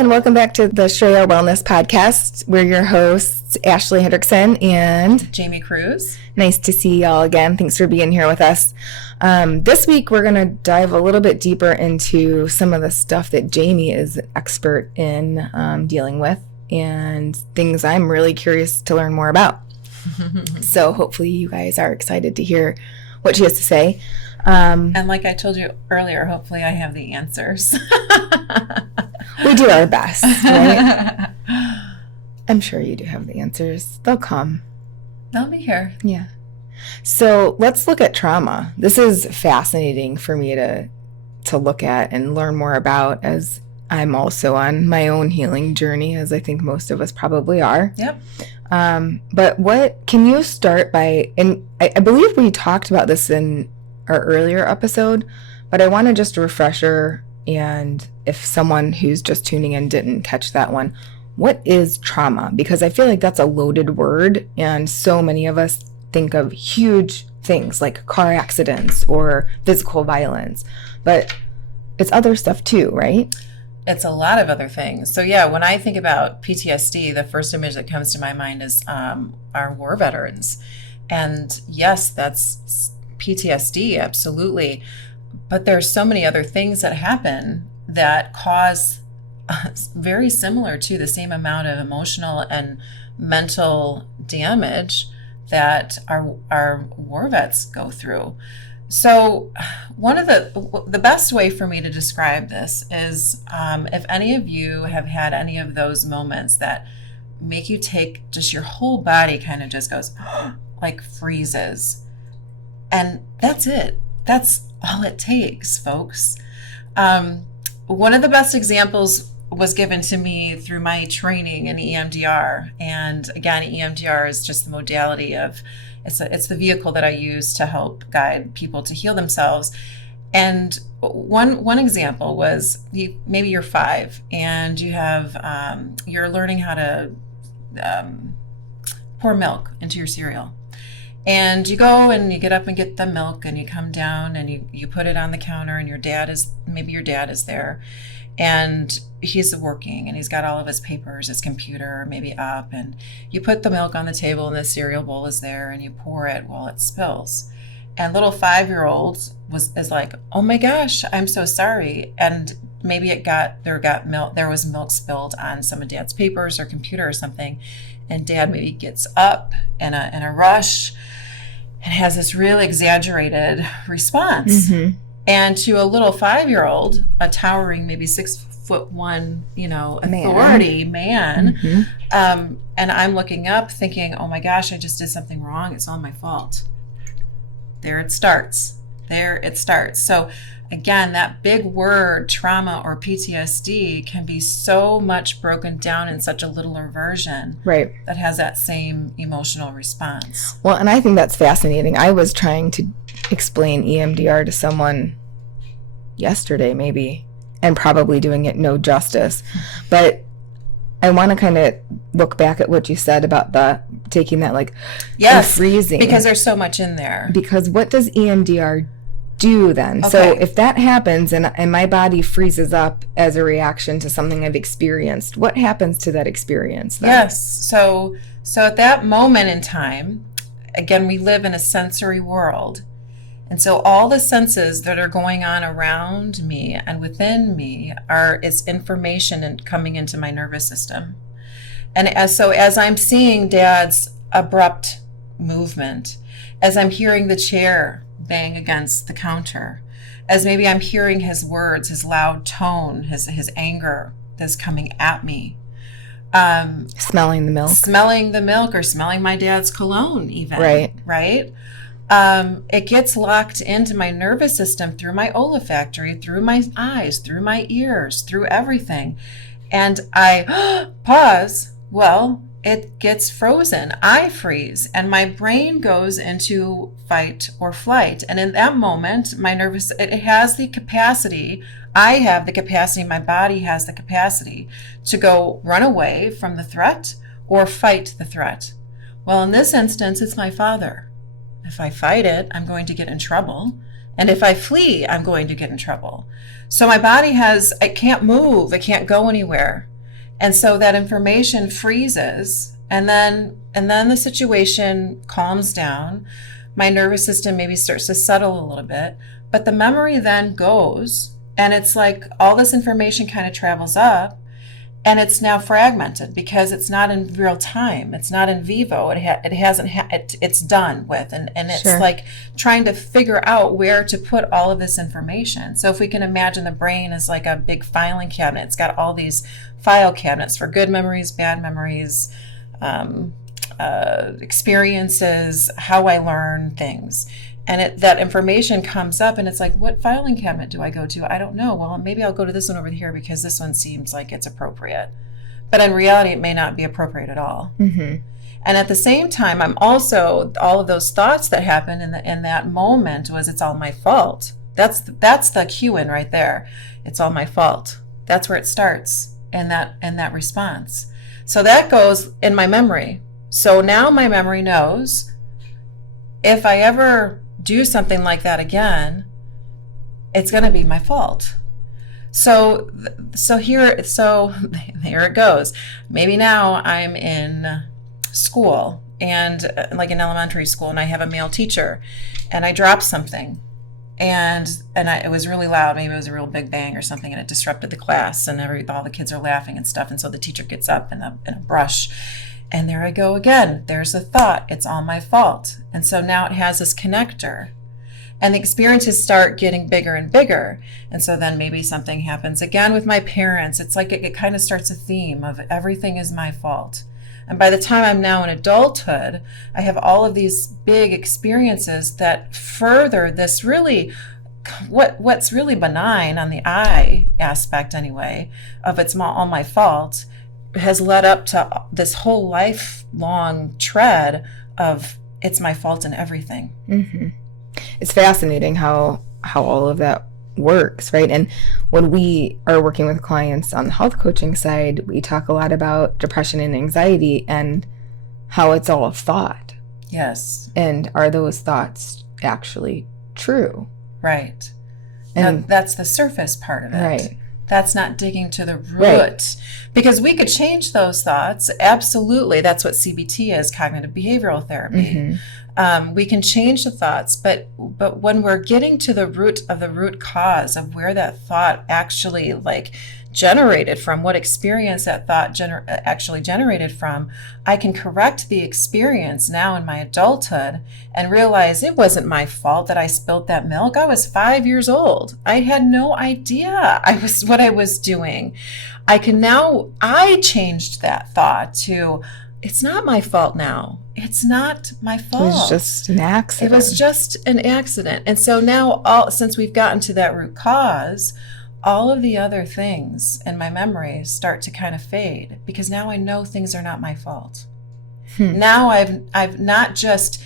and welcome back to the Shreya Wellness Podcast. We're your hosts, Ashley Hendrickson and Jamie Cruz. Nice to see y'all again. Thanks for being here with us. This week, we're going to dive a little bit deeper into some of the stuff that Jamie is an expert in dealing with and things I'm really curious to learn more about. So hopefully you guys are excited to hear what she has to say. And like I told you earlier, hopefully I have the answers. We do our best, right? I'm sure you do have the answers. They'll come. They'll be here. Yeah. So let's look at trauma. This is fascinating for me to look at and learn more about, as I'm also on my own healing journey, as I think most of us probably are. Yep. But what can you start by, and I believe we talked about this in our earlier episode, but I want to just a refresher, and if someone who's just tuning in didn't catch that one, what is trauma? Because I feel like that's a loaded word, and so many of us think of huge things like car accidents or physical violence, but it's other stuff too, right? It's a lot of other things. So yeah, when I think about PTSD, the first image that comes to my mind is our war veterans. And yes, that's PTSD, absolutely. But there's so many other things that happen that cause very similar to the same amount of emotional and mental damage that our war vets go through. So one of the best way for me to describe this is if any of you have had any of those moments that make you take just your whole body kind of just goes like freezes. And that's it. That's all it takes, folks. One of the best examples was given to me through my training in EMDR. And again, EMDR is just the modality of, it's the vehicle that I use to help guide people to heal themselves. And one example was maybe you're 5 and you have, you're learning how to pour milk into your cereal. And you go and you get up and get the milk and you come down and you put it on the counter, and your dad is there and he's working and he's got all of his papers, his computer maybe up, and you put the milk on the table and the cereal bowl is there and you pour it. Well, it spills. And little 5-year-old is like, oh my gosh, I'm so sorry. And maybe there was milk spilled on some of Dad's papers or computer or something. And Dad maybe gets up in a rush and has this really exaggerated response. Mm-hmm. And to a little 5-year-old, a towering maybe 6'1", authority man, mm-hmm. And I'm looking up thinking, oh my gosh, I just did something wrong. It's all my fault. There it starts. So again, that big word, trauma or PTSD, can be so much broken down in such a littler version, right, that has that same emotional response. Well, and I think that's fascinating. I was trying to explain EMDR to someone yesterday, maybe, and probably doing it no justice. But I want to kind of look back at what you said about taking that, like, yes, freezing. Because there's so much in there. Because what does EMDR do then? Okay. So if that happens and my body freezes up as a reaction to something I've experienced, what happens to that experience then? Yes. So at that moment in time, again, we live in a sensory world. And so all the senses that are going on around me and within me is information and coming into my nervous system. And as I'm seeing Dad's abrupt movement, as I'm hearing the chair bang against the counter, as maybe I'm hearing his words, his loud tone, his anger that's coming at me. Smelling the milk or smelling my dad's cologne even. Right. It gets locked into my nervous system through my olfactory, through my eyes, through my ears, through everything. And I pause. Well, it gets frozen. I freeze and my brain goes into fight or flight. And in that moment, it has the capacity, I have the capacity, my body has the capacity to go run away from the threat or fight the threat. Well, in this instance, it's my father. If I fight it, I'm going to get in trouble. And if I flee, I'm going to get in trouble. So my body it can't move. It can't go anywhere. And so that information freezes, and then the situation calms down. My nervous system maybe starts to settle a little bit, but the memory then goes, and it's like all this information kind of travels up, and it's now fragmented because it's not in real time. It's not in vivo. It's done with, and it's Sure. like trying to figure out where to put all of this information. So if we can imagine the brain as like a big filing cabinet, it's got all these file cabinets for good memories, bad memories, experiences, how I learn things. And that information comes up, and it's like, what filing cabinet do I go to? I don't know. Well, maybe I'll go to this one over here because this one seems like it's appropriate. But in reality, it may not be appropriate at all. Mm-hmm. And at the same time, I'm also, all of those thoughts that happened in that moment was, it's all my fault. That's the cue in right there. It's all my fault. That's where it starts in that response. So that goes in my memory. So now my memory knows, if I ever do something like that again, it's going to be my fault. So here it goes. Maybe now I'm in school, and like in elementary school, and I have a male teacher, and I drop something, and it was really loud. Maybe it was a real big bang or something, and it disrupted the class, and all the kids are laughing and stuff. And so the teacher gets up in a brush. And there I go again. There's a thought. It's all my fault. And so now it has this connector. And the experiences start getting bigger and bigger. And so then maybe something happens again with my parents. It's like it kind of starts a theme of everything is my fault. And by the time I'm now in adulthood, I have all of these big experiences that further this really, what's really benign on the I aspect anyway, of it's all my fault, has led up to this whole lifelong tread of it's my fault in everything. Mm-hmm. It's fascinating how all of that works, right? And when we are working with clients on the health coaching side, we talk a lot about depression and anxiety and how it's all a thought. Yes. And are those thoughts actually true? Right. And that's the surface part of it. right. That's not digging to the root. Right. Because we could change those thoughts. Absolutely. That's what CBT is, cognitive behavioral therapy. Mm-hmm. We can change the thoughts, but when we're getting to the root cause of where that thought actually like generated from, what experience that thought actually generated from, I can correct the experience now in my adulthood and realize it wasn't my fault that I spilled that milk. I was 5 years old. I had no idea what I was doing. I changed that thought to, it's not my fault now. It's not my fault. It was just an accident. It was just an accident. And so now, since we've gotten to that root cause, all of the other things in my memory start to kind of fade, because now I know things are not my fault. Now I've not just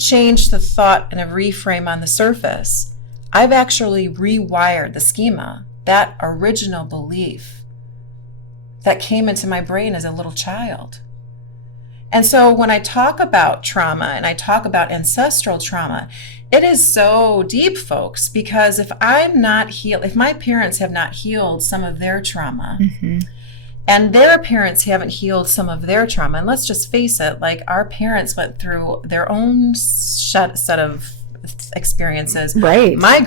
changed the thought and a reframe on the surface. I've actually rewired the schema, that original belief that came into my brain as a little child. And so when I talk about trauma and I talk about ancestral trauma, it is so deep, folks, because if my parents have not healed some of their trauma, mm-hmm. and their parents haven't healed some of their trauma, and let's just face it, like our parents went through their own set of experiences. Right. My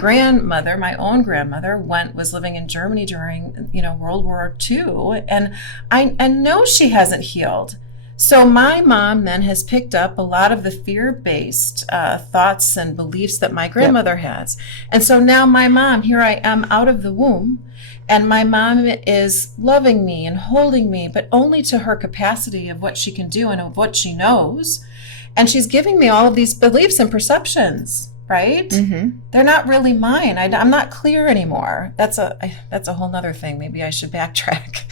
own grandmother was living in Germany during, World War II, and I know she hasn't healed. So my mom then has picked up a lot of the fear-based thoughts and beliefs that my grandmother has. And so now my mom, here I am out of the womb, and my mom is loving me and holding me, but only to her capacity of what she can do and of what she knows. And she's giving me all of these beliefs and perceptions, right? Mm-hmm. They're not really mine. I'm not clear anymore. That's a whole nother thing. Maybe I should backtrack.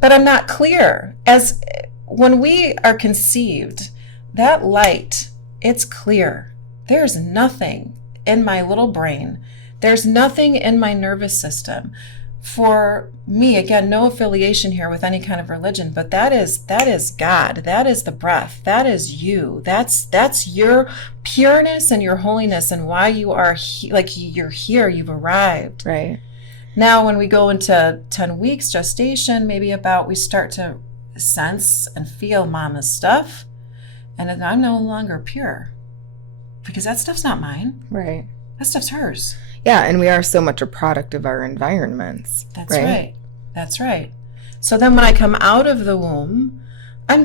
But I'm not clear. As when we are conceived, that light, it's clear. There's nothing in my little brain. There's nothing in my nervous system. For me, again, no affiliation here with any kind of religion, but that is God. That is the breath. That is you. That's your pureness and your holiness and why you are you're here. You've arrived. Right. Now, when we go into 10 weeks gestation, maybe we start to sense and feel mama's stuff, and then I'm no longer pure because that stuff's not mine. Right. That stuff's hers. Yeah, and we are so much a product of our environments. That's right. That's right. So then when I come out of the womb, I'm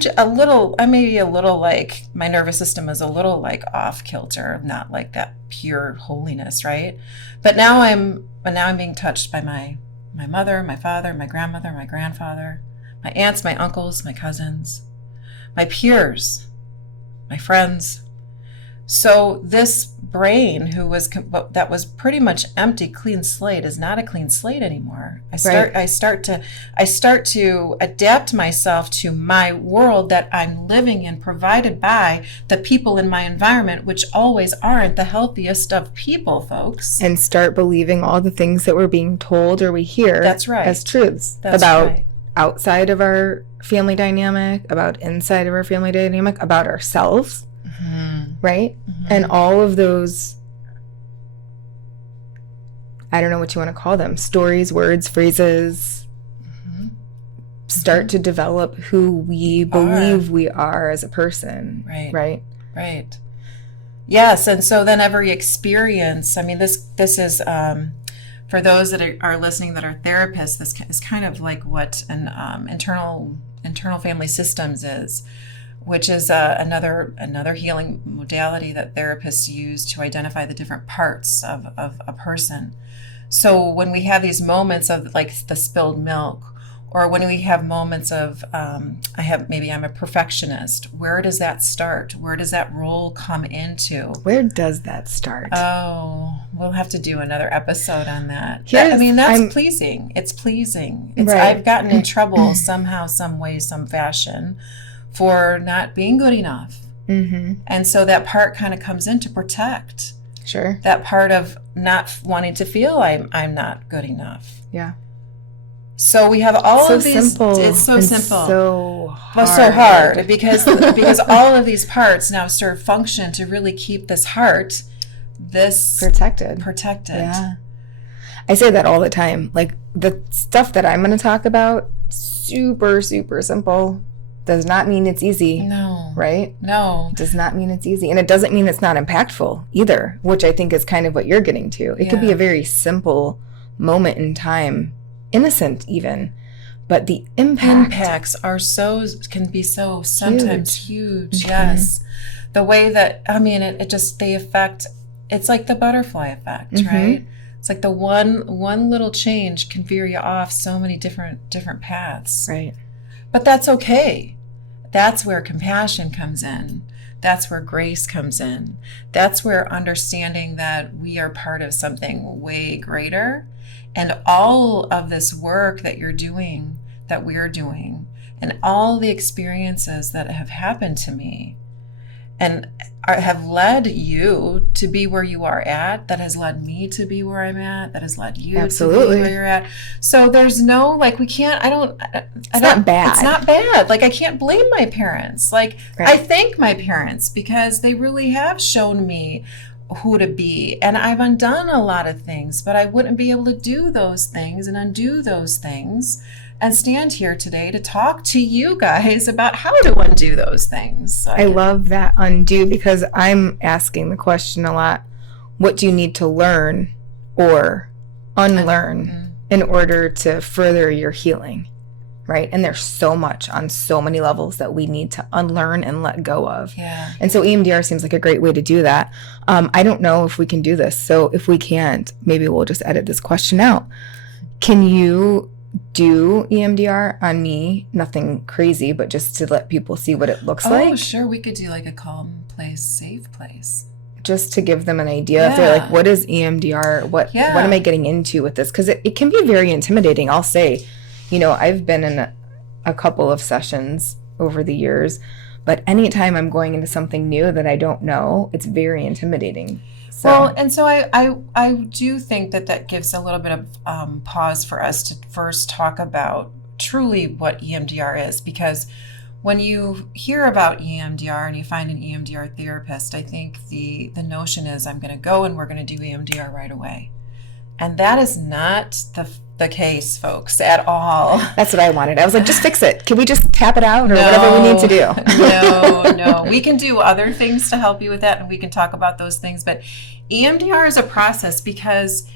maybe a little like, my nervous system is a little like off kilter, not like that pure holiness, right? But now I'm being touched by my mother, my father, my grandmother, my grandfather, my aunts, my uncles, my cousins, my peers, my friends. So this brain that was pretty much empty, clean slate, is not a clean slate anymore. I start to adapt myself to my world that I'm living in, provided by the people in my environment, which always aren't the healthiest of people, folks. And start believing all the things that we're being told or we hear as truths about outside of our family dynamic, about inside of our family dynamic, about ourselves. Right? Mm-hmm. And all of those, I don't know what you want to call them, stories, words, phrases, start to develop who we believe we are as a person. Right? Right. Yes, and so then every experience, I mean, this is, for those that are listening that are therapists, this is kind of like what an internal family systems is, which is another healing modality that therapists use to identify the different parts of a person. So when we have these moments of like the spilled milk, or when we have moments of I'm a perfectionist, where does that start? Where does that role come into? Where does that start? Oh, we'll have to do another episode on that. That's pleasing. It's pleasing. I've gotten in trouble somehow, some way, some fashion, for not being good enough. Mm-hmm. And so that part kind of comes in to protect. Sure. That part of not wanting to feel I'm not good enough. Yeah. So we have all of these. Simple. It's so simple. So hard. Well, so hard because all of these parts now serve function to really keep this heart protected. Yeah. I say that all the time. Like the stuff that I'm going to talk about, super, super simple. Does not mean it's easy. No. Right? No. It does not mean it's easy. And it doesn't mean it's not impactful either, which I think is kind of what you're getting to. It could be a very simple moment in time, innocent even, but the impacts can be so sometimes huge. Yes. The way that, they affect, it's like the butterfly effect, right? It's like the one little change can veer you off so many different paths. Right. But that's okay. That's where compassion comes in. That's where grace comes in. That's where understanding that we are part of something way greater. And all of this work that you're doing, that we're doing, and all the experiences that have happened to me and have led you to be where you are at, that has led me to be where I'm at, that has led you to be where you're at. So there's no, like, it's not bad. It's not bad. Like, I can't blame my parents. Like, I thank my parents because they really have shown me who to be. And I've undone a lot of things, but I wouldn't be able to do those things and undo those things and stand here today to talk to you guys about how to undo those things. So I love that undo, because I'm asking the question a lot, what do you need to learn or unlearn in order to further your healing? Right? And there's so much on so many levels that we need to unlearn and let go of. Yeah. And so EMDR seems like a great way to do that. I don't know if we can do this. So if we can't, maybe we'll just edit this question out. Can you do EMDR on me? Nothing crazy, but just to let people see what it looks like. Oh, sure. We could do like a calm place, safe place. Just to give them an idea. If they're like, what is EMDR? What am I getting into with this? Because it can be very intimidating. I'll say, I've been in a couple of sessions over the years, but anytime I'm going into something new that I don't know, it's very intimidating. So. Well, and so I do think that gives a little bit of pause for us to first talk about truly what EMDR is, because when you hear about EMDR and you find an EMDR therapist, I think the notion is I'm going to go and we're going to do EMDR right away. And that is not the case, folks, at all. That's what I wanted. I was like, just fix it. Can we just tap it out or No, whatever we need to do? no. We can do other things to help you with that, and we can talk about those things. But EMDR is a process because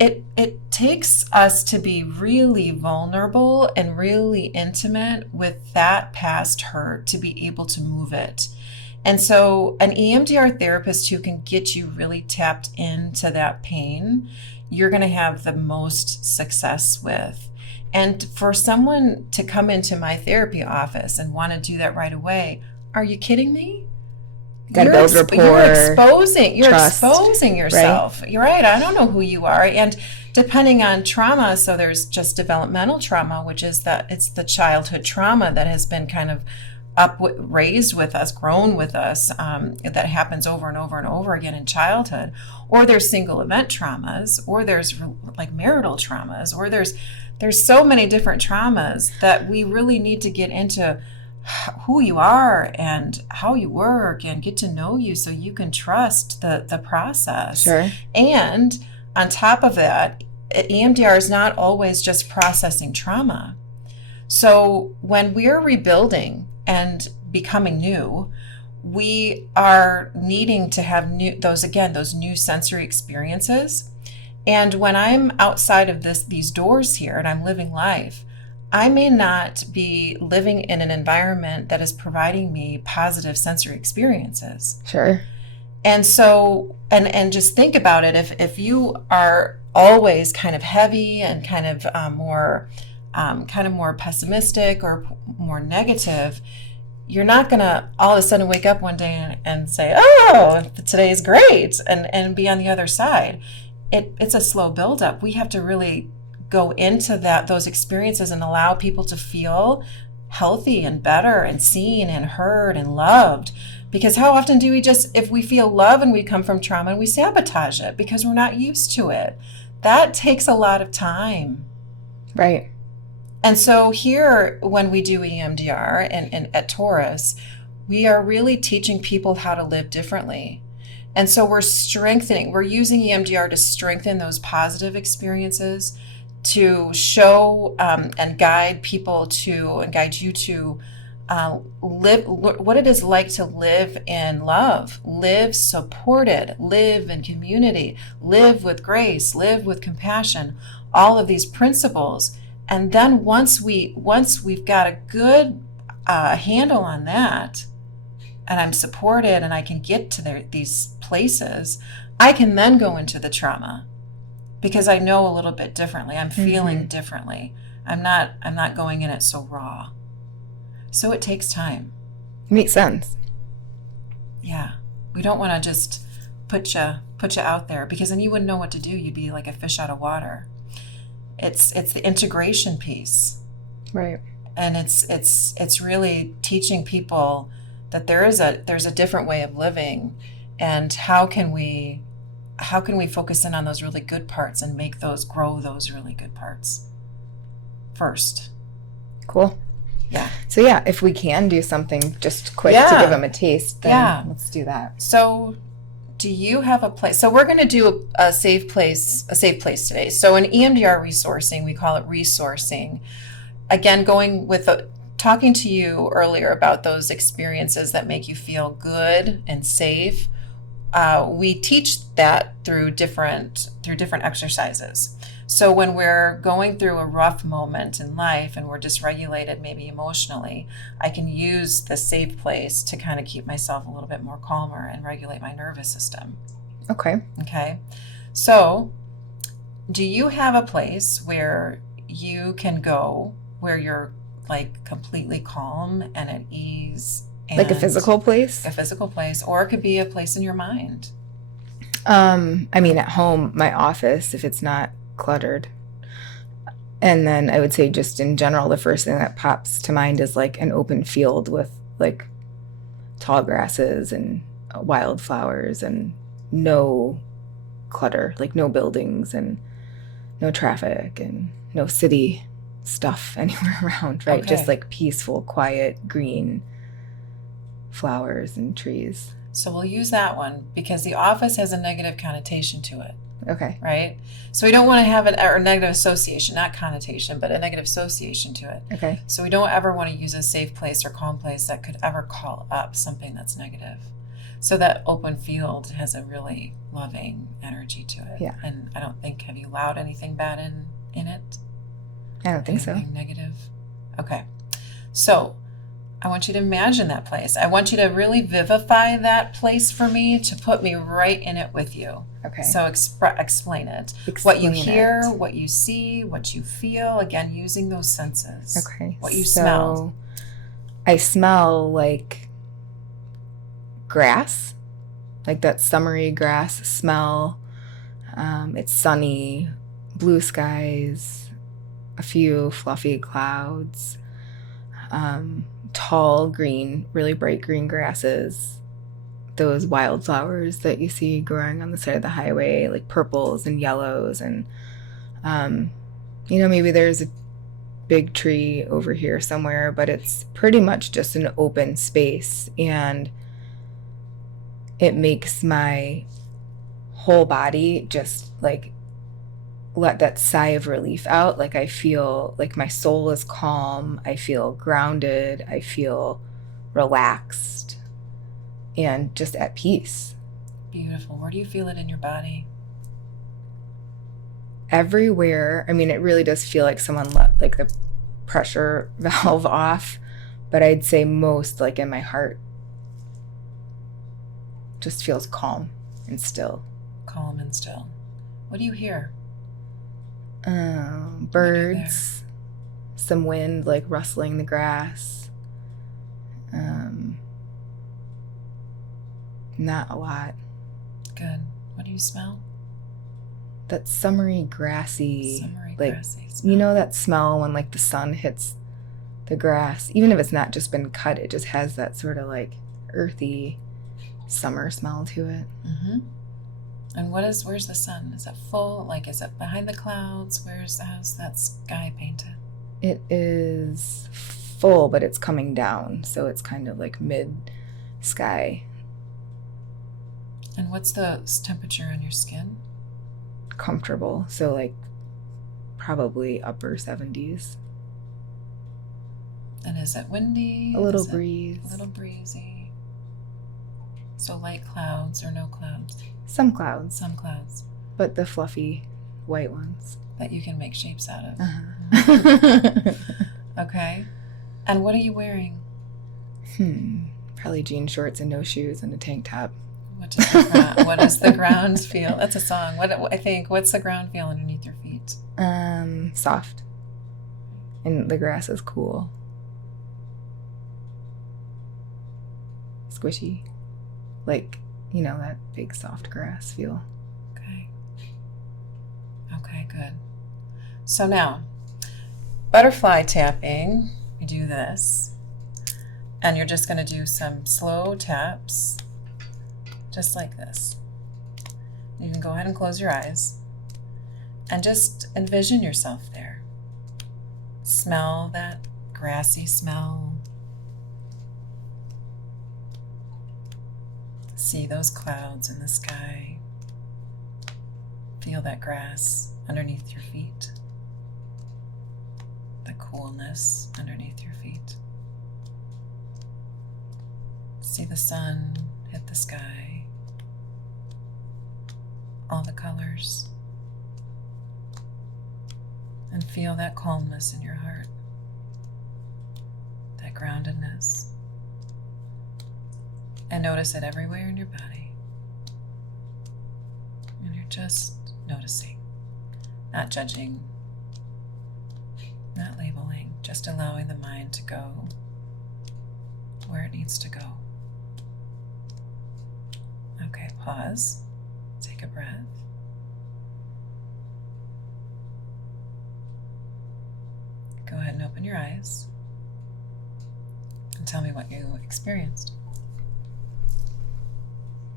it takes us to be really vulnerable and really intimate with that past hurt to be able to move it. And so an EMDR therapist who can get you really tapped into that pain, you're going to have the most success with. And for someone to come into my therapy office and want to do that right away, are you kidding me? Got to build rapport. You're trust, exposing yourself. right? You're right. I don't know who you are. And depending on trauma, so there's just developmental trauma, which is that it's the childhood trauma that has been kind of raised with us, grown with us, that happens over and over and over again in childhood. Or there's single event traumas, or there's like marital traumas, or there's so many different traumas that we really need to get into who you are and how you work and get to know you so you can trust the process. Sure. And on top of that, EMDR is not always just processing trauma. So when we're rebuilding and becoming new, we are needing to have those new sensory experiences. And when I'm outside of these doors here and I'm living life, I may not be living in an environment that is providing me positive sensory experiences. Sure. And so, and just think about it, if you are always kind of heavy and kind of more pessimistic or more negative, you're not going to all of a sudden wake up one day and say, oh, today is great, and be on the other side. It's a slow buildup. We have to really go into those experiences and allow people to feel healthy and better and seen and heard and loved. Because how often do we if we feel love and we come from trauma and we sabotage it because we're not used to it? That takes a lot of time. Right. And so here, when we do EMDR and at Taurus, we are really teaching people how to live differently. And so we're using EMDR to strengthen those positive experiences, to show and guide you to live what it is like to live in love, live supported, live in community, live with grace, live with compassion, all of these principles. And then once we've got a good handle on that, and I'm supported and I can get to these places, I can then go into the trauma. Because I know a little bit differently. I'm feeling differently. I'm not going in it so raw. So it takes time. Makes sense. Yeah. We don't want to just put you out there, because then you wouldn't know what to do. You'd be like a fish out of water. It's the integration piece. Right. And it's really teaching people that there's a different way of living, and how can we focus in on those really good parts and grow those really good parts first. Cool. Yeah. So yeah, if we can do something just quick to give them a taste, then let's do that. So do you have a place? So we're going to do a safe place today. So in EMDR resourcing, we call it resourcing. Again, talking to you earlier about those experiences that make you feel good and safe. We teach that through different exercises. So when we're going through a rough moment in life and we're dysregulated, maybe emotionally, I can use the safe place to kind of keep myself a little bit more calmer and regulate my nervous system. Okay. So do you have a place where you can go where you're like completely calm and at ease? Like a physical place? A physical place, or it could be a place in your mind. I mean, at home, my office, if it's not cluttered. And then I would say just in general, the first thing that pops to mind is like an open field with like tall grasses and wildflowers and no clutter, like no buildings and no traffic and no city stuff anywhere around, right? Okay. Just like peaceful, quiet, green flowers and trees. So we'll use that one because the office has a negative connotation to it, Okay. right? So we don't want to have a negative association, not connotation, but a negative association to it. Okay. So we don't ever want to use a safe place or calm place that could ever call up something that's negative. So that open field has a really loving energy to it. Yeah. And I don't think, have you allowed anything bad in it? I don't think so. Anything negative? Okay. So I want you to imagine that place. I want you to really vivify that place for me, to put me right in it with you. Okay. So explain it. What you hear, what you see, what you feel. Again, using those senses. Okay. What you smell. I smell like grass, like that summery grass smell. It's sunny, blue skies, a few fluffy clouds. Tall green, really bright green grasses, those wildflowers that you see growing on the side of the highway, like purples and yellows. And, maybe there's a big tree over here somewhere, but it's pretty much just an open space. And it makes my whole body just like let that sigh of relief out. Like I feel like my soul is calm. I feel grounded. I feel relaxed and just at peace. Beautiful. Where do you feel it in your body? Everywhere. I mean, it really does feel like someone let like the pressure valve off, but I'd say most like in my heart. Just feels calm and still. Calm and still. What do you hear? Birds, some wind like rustling the grass. Not a lot. Good. What do you smell? That summery grassy, grassy smell. You know that smell when like the sun hits the grass, even if it's not just been cut, it just has that sort of like earthy summer smell to it. Mm-hmm. And where's the sun? Is it full? Like, is it behind the clouds? How's that sky painted? It is full, but it's coming down. So it's kind of like mid sky. And what's the temperature on your skin? Comfortable. So like probably upper 70s. And is it windy? A little breeze. A little breezy. So light clouds or no clouds? Some clouds. Some clouds. But the fluffy white ones. That you can make shapes out of. Uh-huh. Okay. And what are you wearing? Probably jean shorts and no shoes and a tank top. What does the ground feel? That's a song. What's the ground feel underneath your feet? Soft. And the grass is cool. Squishy. Like, that big soft grass feel. Okay, good. So now, butterfly tapping, we do this. And you're just going to do some slow taps, just like this. You can go ahead and close your eyes and just envision yourself there. Smell that grassy smell. See those clouds in the sky. Feel that grass underneath your feet. The coolness underneath your feet. See the sun hit the sky. All the colors. And feel that calmness in your heart. That groundedness. And notice it everywhere in your body. And you're just noticing, not judging, not labeling, just allowing the mind to go where it needs to go. Okay, pause, take a breath. Go ahead and open your eyes and tell me what you experienced.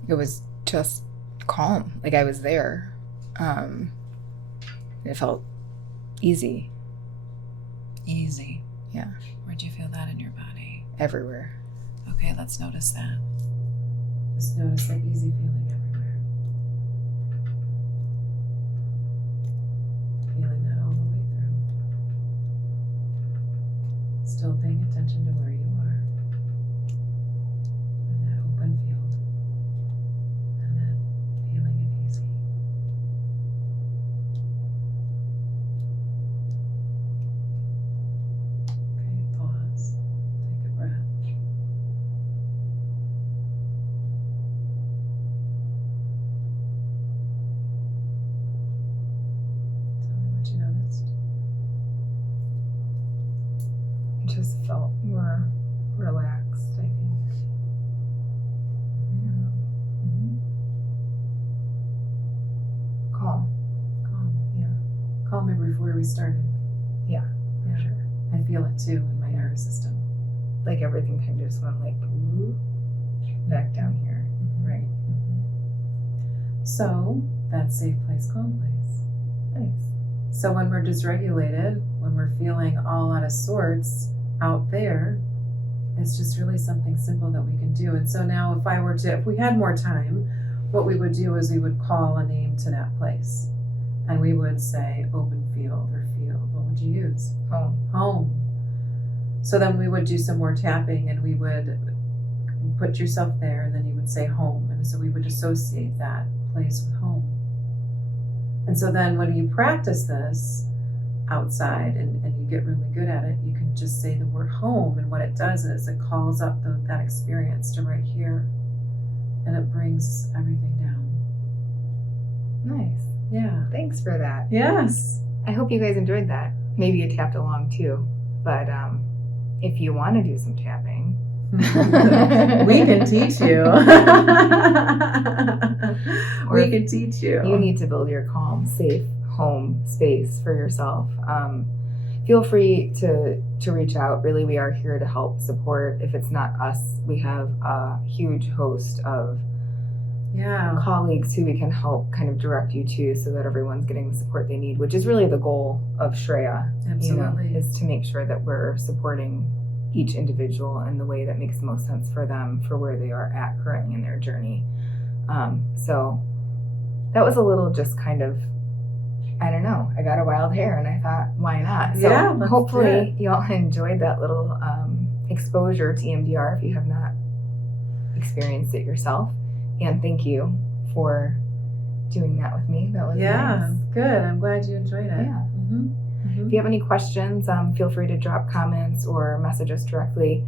It was just calm. Like I was there. It felt easy. Easy. Yeah. Where'd you feel that in your body? Everywhere. Okay, let's notice that. Just notice that easy feeling everywhere. Feeling that all the way through. Still paying attention to where you are. In that open field. And that feeling of easy. Okay, pause. Take a breath. Tell me what you noticed. Just felt more relaxed, I think. Calm. Calm. Yeah. Calmer before we started. Yeah, for sure. I feel it too in my nervous system. Like everything kind of just went like back down here. Right. So that's safe place, calm place. Nice. So when we're dysregulated, when we're feeling all out of sorts out there, it's just really something simple that we can do. And so now if we had more time, what we would do is we would call a name to that place. And we would say open field or field. What would you use? Home. Home. So then we would do some more tapping and we would put yourself there and then you would say home. And so we would associate that place with home. And so then when you practice this outside and you get really good at it, you can just say the word home. And what it does is it calls up that experience to right here. And it brings everything down. Nice. Yeah. Thanks for that. Yes. I hope you guys enjoyed that. Maybe you tapped along too. But if you want to do some tapping, We can teach you. We can teach you. You need to build your calm, safe home space for yourself. Feel free to reach out. Really, we are here to help support. If it's not us, we have a huge host of colleagues who we can help kind of direct you to so that everyone's getting the support they need, which is really the goal of Shreya. Absolutely. Is to make sure that we're supporting each individual in the way that makes the most sense for them, for where they are at currently in their journey. So that was a little just kind of, I don't know, I got a wild hair and I thought, why not? So hopefully y'all enjoyed that little exposure to EMDR if you have not experienced it yourself. And thank you for doing that with me. That was nice. Good. I'm glad you enjoyed it. Yeah. If you have any questions, feel free to drop comments or message us directly.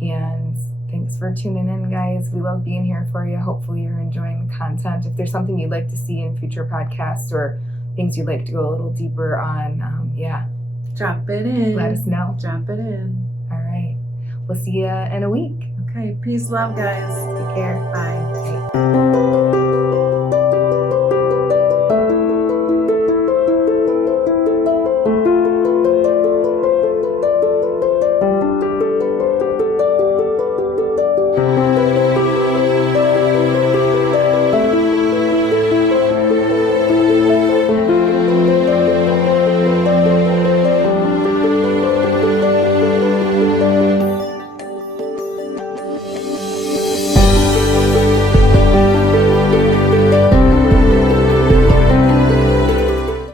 And thanks for tuning in, guys. We love being here for you. Hopefully you're enjoying the content. If there's something you'd like to see in future podcasts or things you'd like to go a little deeper on, drop it in. Let us know. Drop it in. All right. We'll see you in a week. Okay. Peace, love, guys. Take care. Bye.